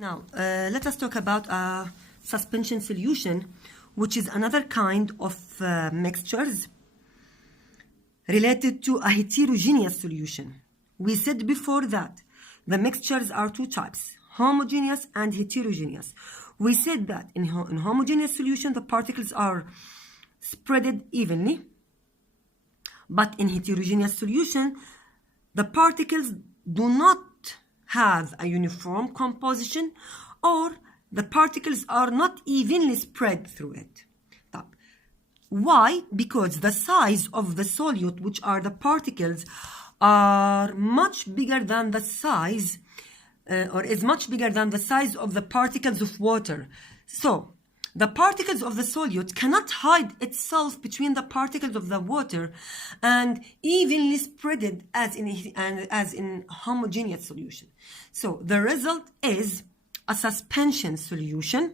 Now, let us talk about a suspension solution, which is another kind of mixtures related to a heterogeneous solution. We said before that the mixtures are two types, homogeneous and heterogeneous. We said that in homogeneous solution, the particles are spread evenly, but in heterogeneous solution, the particles do not have a uniform composition, or the particles are not evenly spread through it. Why? Because the size of the solute, which are the particles, are much bigger than the size, is much bigger than the size of the particles of water. So the particles of the solute cannot hide itself between the particles of the water and evenly spread it as in homogeneous solution. So the result is a suspension solution.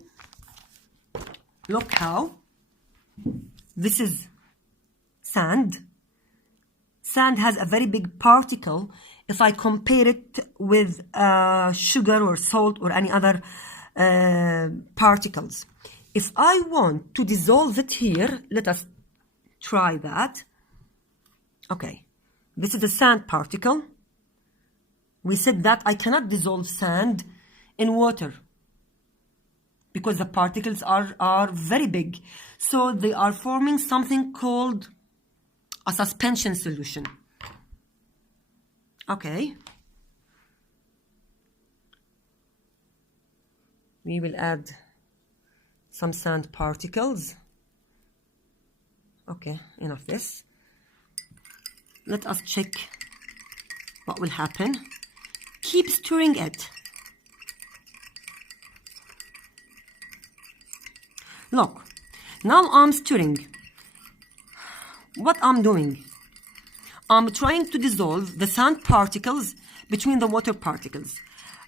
Look how. This is sand. Sand has a very big particle if I compare it with sugar or salt or any other particles. If I want to dissolve it here, let us try that. Okay, this is a sand particle. We said that I cannot dissolve sand in water because the particles are very big. So they are forming something called a suspension solution. Okay. We will add some sand particles. Okay, enough this. Let us check what will happen. Keep stirring it. Look, now I'm stirring. What I'm doing? I'm trying to dissolve the sand particles between the water particles.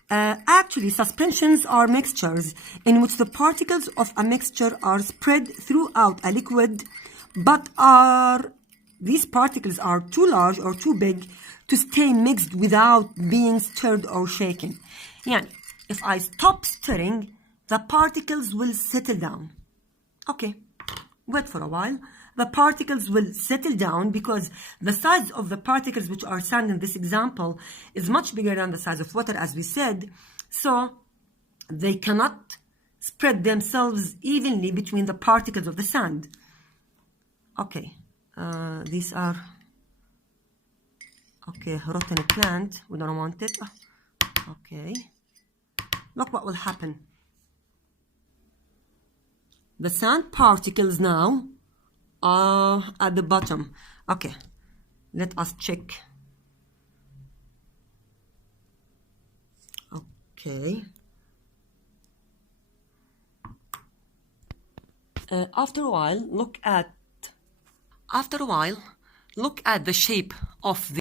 Actually, suspensions are mixtures in which the particles of a mixture are spread throughout a liquid, but these particles are too large or too big to stay mixed without being stirred or shaken. Yani, if I stop stirring, the particles will settle down. Okay, wait for a while. The particles will settle down because the size of the particles, which are sand in this example, is much bigger than the size of water, as we said. So they cannot spread themselves evenly between the particles of the sand. Okay, these are, okay, rotten plant. We don't want it. Okay, look what will happen. The sand particles now are at the bottom. Okay, let us check. Okay. After a while, look at the shape of the